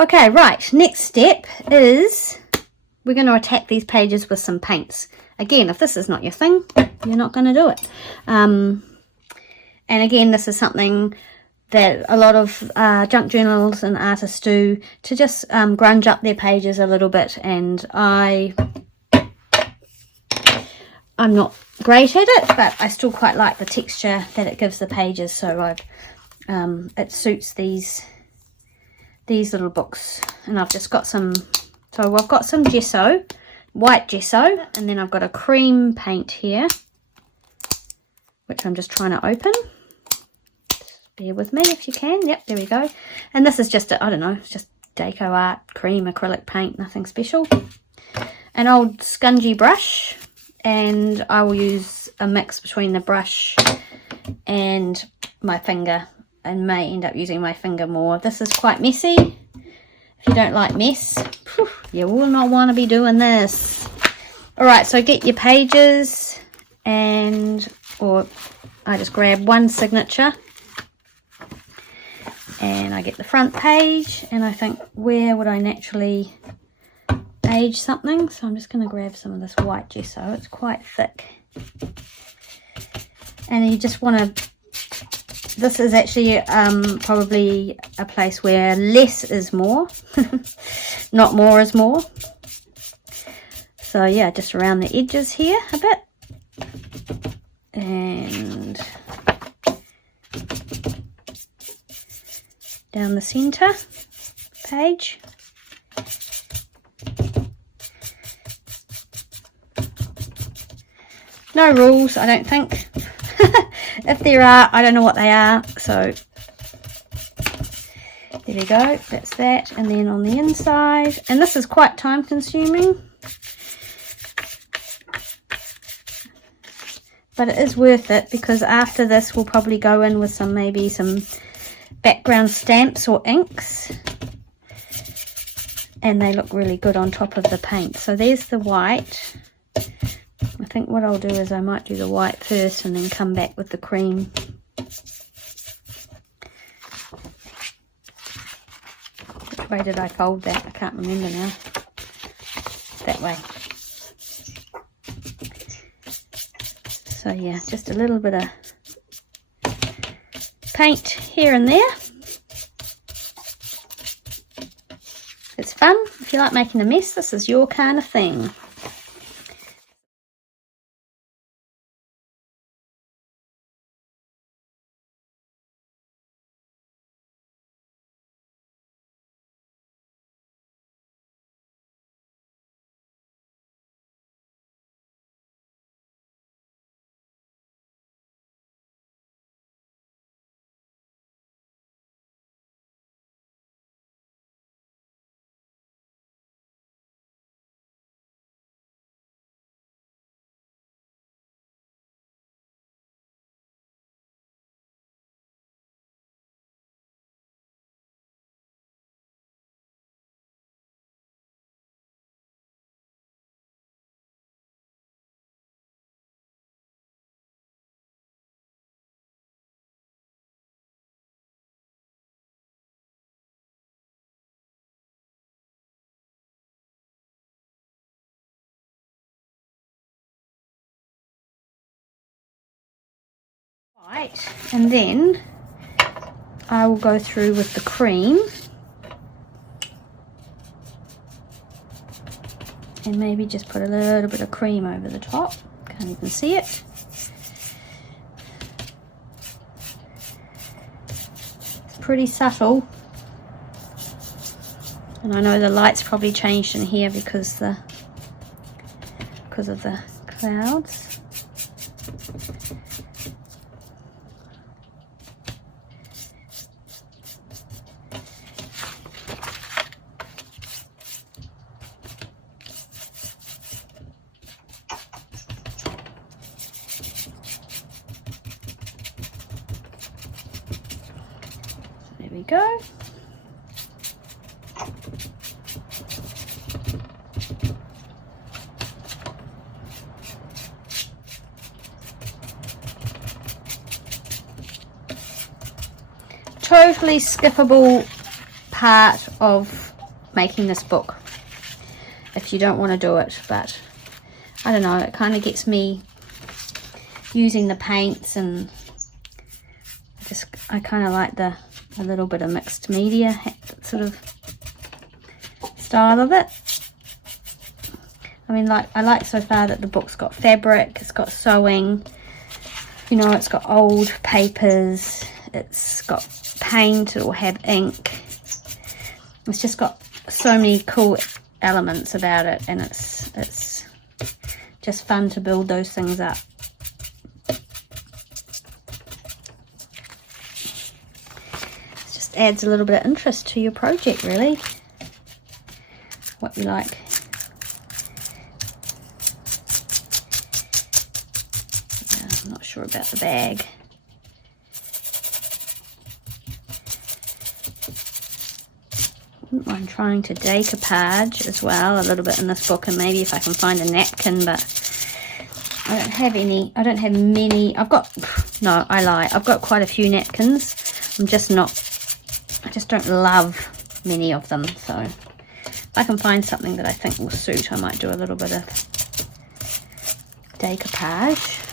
Okay, right, next step is we're going to attack these pages with some paints. Again, if this is not your thing, you're not going to do it. And again, this is something that a lot of junk journals and artists do to just grunge up their pages a little bit, and I'm not great at it, but I still quite like the texture that it gives the pages, so it suits these little books. And I've just got some, so I've got some gesso, white gesso, and then I've got a cream paint here, which I'm just trying to open. Bear with me if you can. Yep, there we go. And this is just I don't know, it's just deco art, cream acrylic paint, nothing special. An old scungy brush, and I will use a mix between the brush and my finger, and may end up using my finger more. This is quite messy. If you don't like mess, you will not want to be doing this. Alright, so get your pages, or I just grab one signature, and I get the front page, and I think, where would I naturally age something? So I'm just going to grab some of this white gesso. It's quite thick. And you just want to, this is actually probably a place where less is more, not more is more. So yeah, just around the edges here a bit. And down the center page. No rules, I don't think. If there are, I don't know what they are. So there we go, that's that. And then on the inside, and this is quite time consuming, but it is worth it, because after this we'll probably go in with maybe some background stamps or inks, and they look really good on top of the paint. So there's the white. I think what I'll do is I might do the white first and then come back with the cream. Which way did I fold that? I can't remember now. That way. So yeah, just a little bit of paint here and there. It's fun. If you like making a mess, this is your kind of thing. Right, and then I will go through with the cream, and maybe just put a little bit of cream over the top. Can't even see it. It's pretty subtle, and I know the light's probably changed in here because of the clouds. There we go. Totally skippable part of making this book if you don't want to do it, but I don't know, it kind of gets me using the paints, and I kind of like a little bit of mixed media sort of style of it. I mean, I like so far that the book's got fabric, it's got sewing, you know, it's got old papers, it's got paint, it will have ink. It's just got so many cool elements about it, and it's just fun to build those things up. It just adds a little bit of interest to your project, really. What you like. I'm not sure about the bag. I'm trying to decoupage as well a little bit in this book, and maybe if I can find a napkin, but I don't have any. I don't have many. I've got quite a few napkins. I just don't love many of them, so if I can find something that I think will suit, I might do a little bit of decoupage.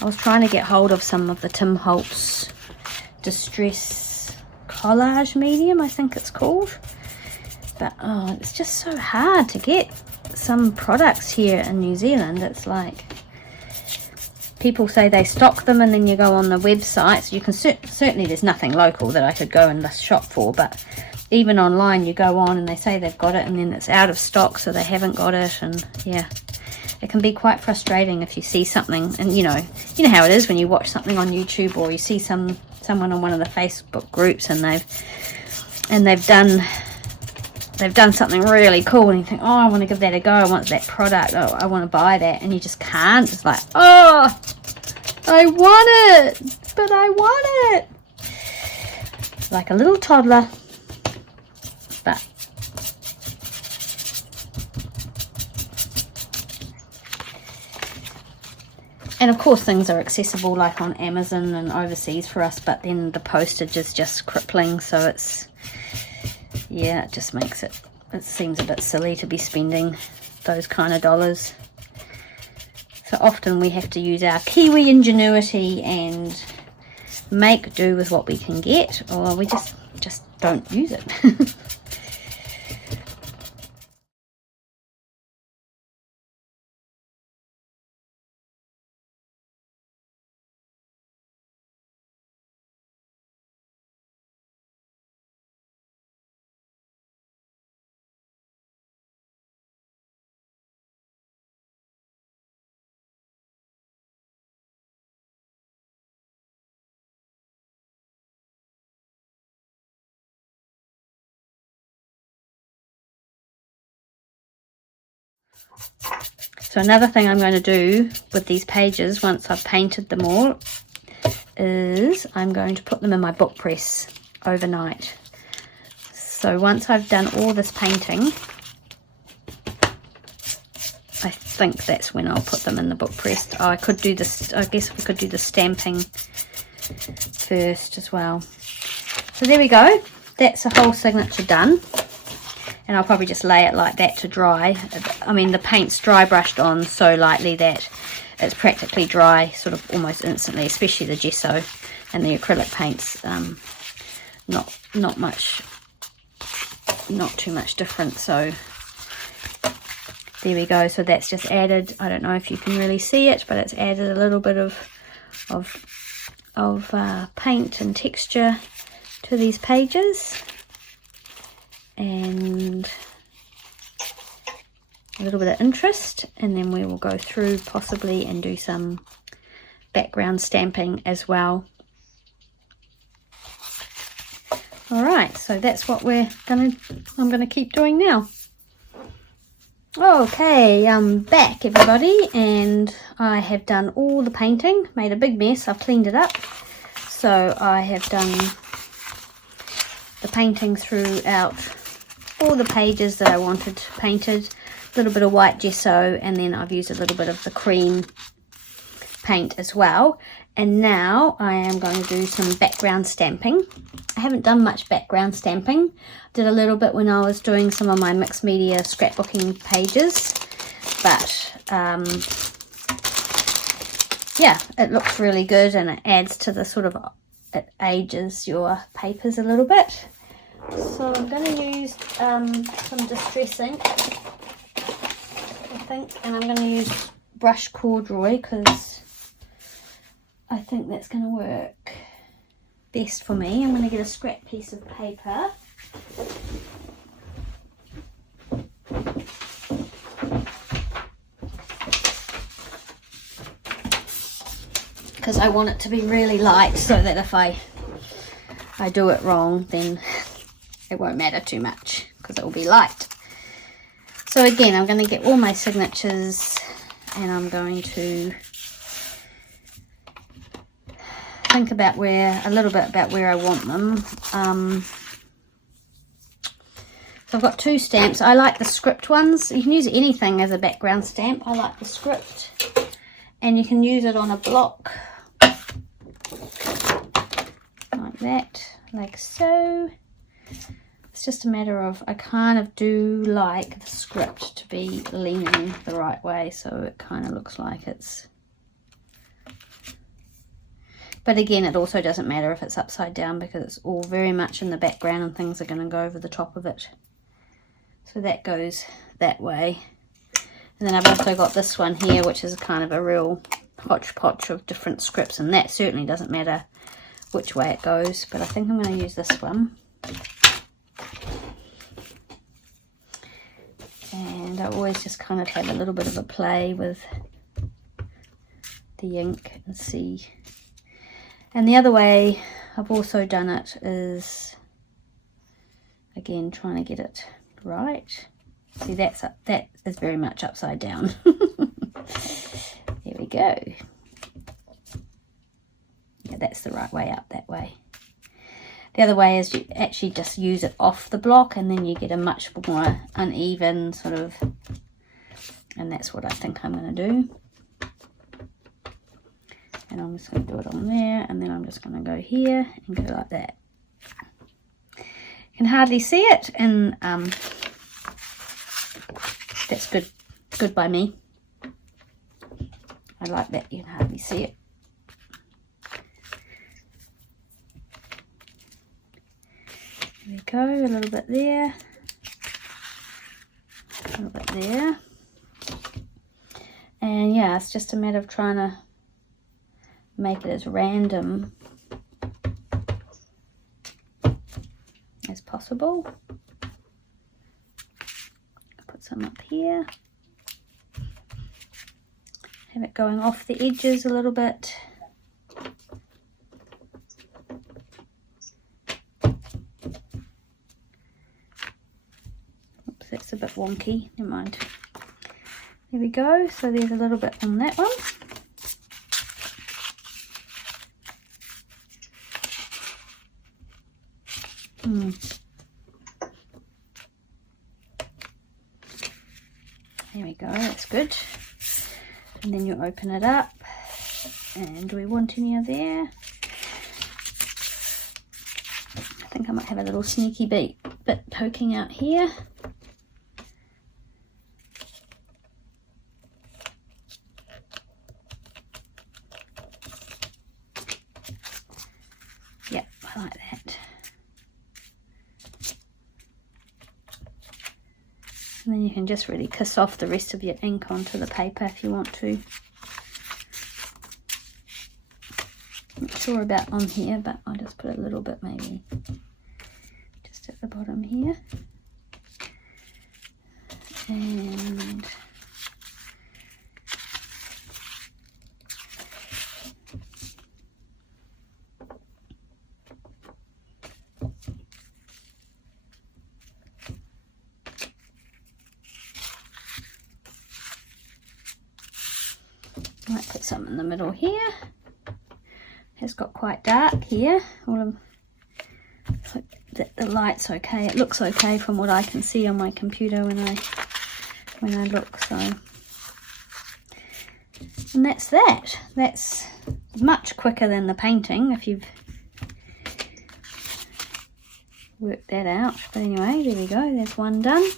I was trying to get hold of some of the Tim Holtz Distress collage medium, I think it's called, but oh, it's just so hard to get some products here in New Zealand. It's like people say they stock them, and then you go on the website, so you can certainly there's nothing local that I could go and shop for, but even online you go on and they say they've got it, and then it's out of stock, so they haven't got it. And yeah, it can be quite frustrating if you see something, and you know how it is when you watch something on YouTube, or you see someone on one of the Facebook groups, and they've done something really cool, and you think, oh, I want to give that a go, I want that product, oh, I want to buy that, and you just can't. It's like, oh, I want it, but I want it. It's like a little toddler. But and of course things are accessible like on Amazon and overseas for us, but then the postage is just crippling, so it's, yeah, it just makes it seems a bit silly to be spending those kind of dollars. So often we have to use our Kiwi ingenuity and make do with what we can get, or we just don't use it. So another thing I'm going to do with these pages once I've painted them all is I'm going to put them in my book press overnight. So once I've done all this painting, I think that's when I'll put them in the book press. Oh, I could do this, I guess we could do the stamping first as well. So there we go, that's a whole signature done. And I'll probably just lay it like that to dry. I mean, the paint's dry brushed on so lightly that it's practically dry sort of almost instantly, especially the gesso and the acrylic paints. Not too much different. So there we go. So that's just added, I don't know if you can really see it, but it's added a little bit of paint and texture to these pages. And a little bit of interest, and then we will go through possibly and do some background stamping as well. All right, so that's what I'm gonna keep doing now. Okay, I'm back, everybody, and I have done all the painting, made a big mess. I've cleaned it up, so I have done the painting throughout all the pages that I wanted painted. A little bit of white gesso, and then I've used a little bit of the cream paint as well. And now I am going to do some background stamping. I haven't done much background stamping. Did a little bit when I was doing some of my mixed media scrapbooking pages, but yeah, it looks really good, and it adds to the sort of, it ages your papers a little bit. So I'm going to use some distress ink, I think, and I'm going to use brush corduroy because I think that's going to work best for me. I'm going to get a scrap piece of paper. Because I want it to be really light so that if I do it wrong, then it won't matter too much because it will be light. So again, I'm going to get all my signatures and I'm going to think about a little bit about where I want them. So I've got 2 stamps. I like the script ones. You can use anything as a background stamp. I like the script, and you can use it on a block like that, like so. It's just a matter of, I kind of do like the script to be leaning the right way, so it kind of looks like it's, but again, it also doesn't matter if it's upside down because it's all very much in the background and things are going to go over the top of it. So that goes that way. And then I've also got this one here, which is kind of a real hodgepodge of different scripts, and that certainly doesn't matter which way it goes, but I think I'm going to use this one. And I always just kind of have a little bit of a play with the ink and see. And the other way I've also done it is, again, trying to get it right. See, that is very much upside down. There we go. Yeah, that's the right way up, that way. The other way is you actually just use it off the block and then you get a much more uneven sort of, and that's what I think I'm going to do. And I'm just going to do it on there, and then I'm just going to go here and go like that. You can hardly see it, and that's good by me. I like that you can hardly see it. There we go, a little bit there, a little bit there. And yeah, it's just a matter of trying to make it as random as possible. Put some up here. Have it going off the edges a little bit. Oops, that's a bit wonky. Never mind. There we go. So there's a little bit on that one. There we go, that's good. And then you open it up, and do we want any of there? I think I might have a little sneaky bit poking out here. Yep, I like that. And then you can just really kiss off the rest of your ink onto the paper if you want to. Not sure about on here, but I'll just put a little bit maybe just at the bottom here. And I might put some in the middle here. It's got quite dark here. All of the light's okay. It looks okay from what I can see on my computer when I look. So, and And that's that. That's much quicker than the painting if you've worked that out. But anyway, there we go. There's one done.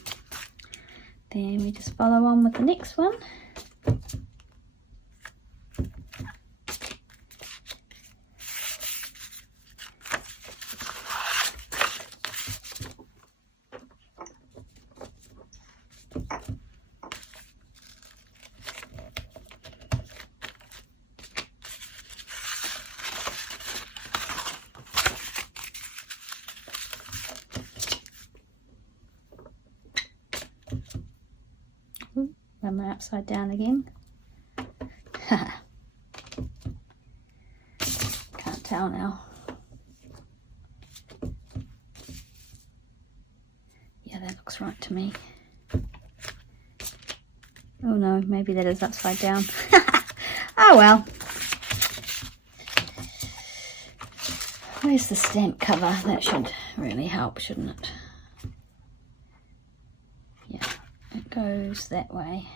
Then we just follow on with the next one. Am I upside down again? Can't tell now. Yeah, that looks right to me. Oh no, maybe that is upside down. Oh well. Where's the stamp cover? That should really help, shouldn't it? Yeah, it goes that way.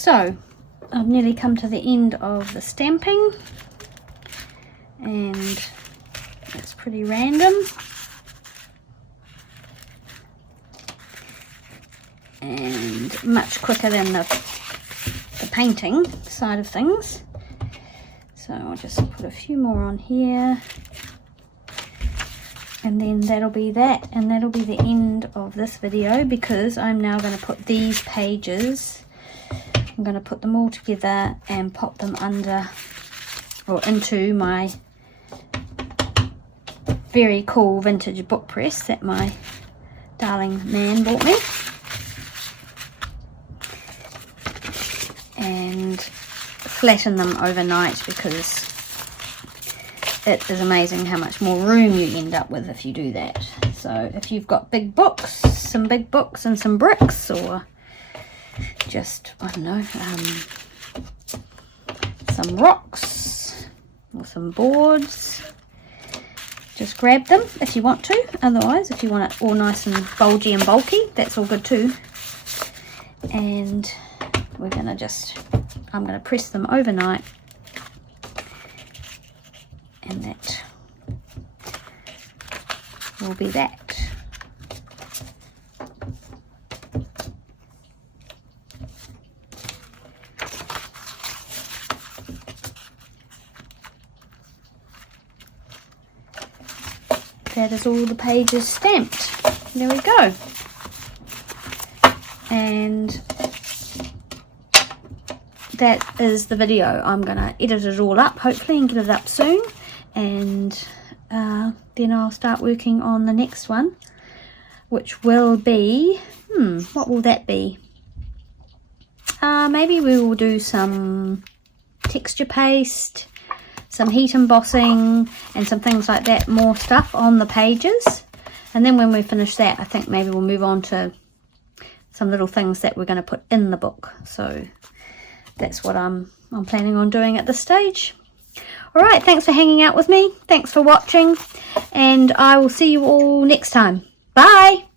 So I've nearly come to the end of the stamping, and it's pretty random. And much quicker than the painting side of things. So I'll just put a few more on here, and then that'll be that, and that'll be the end of this video, because I'm now going to put these pages, I'm going to put them all together and pop them under or into my very cool vintage book press that my darling man bought me. And flatten them overnight, because it is amazing how much more room you end up with if you do that. So if you've got big books, some big books and some bricks, or just, I don't know, some rocks or some boards, just grab them if you want to. Otherwise, if you want it all nice and bulgy and bulky, that's all good too. And we're gonna I'm gonna press them overnight, and that will be that. That is all the pages stamped. There we go. And that is the video. I'm gonna edit it all up hopefully and get it up soon, and then I'll start working on the next one, which will be what will that be? Maybe we will do some texture paste, some heat embossing, and some things like that, more stuff on the pages. And then when we finish that, I think maybe we'll move on to some little things that we're going to put in the book. So that's what I'm planning on doing at this stage. All right, thanks for hanging out with me. Thanks for watching, and I will see you all next time. Bye.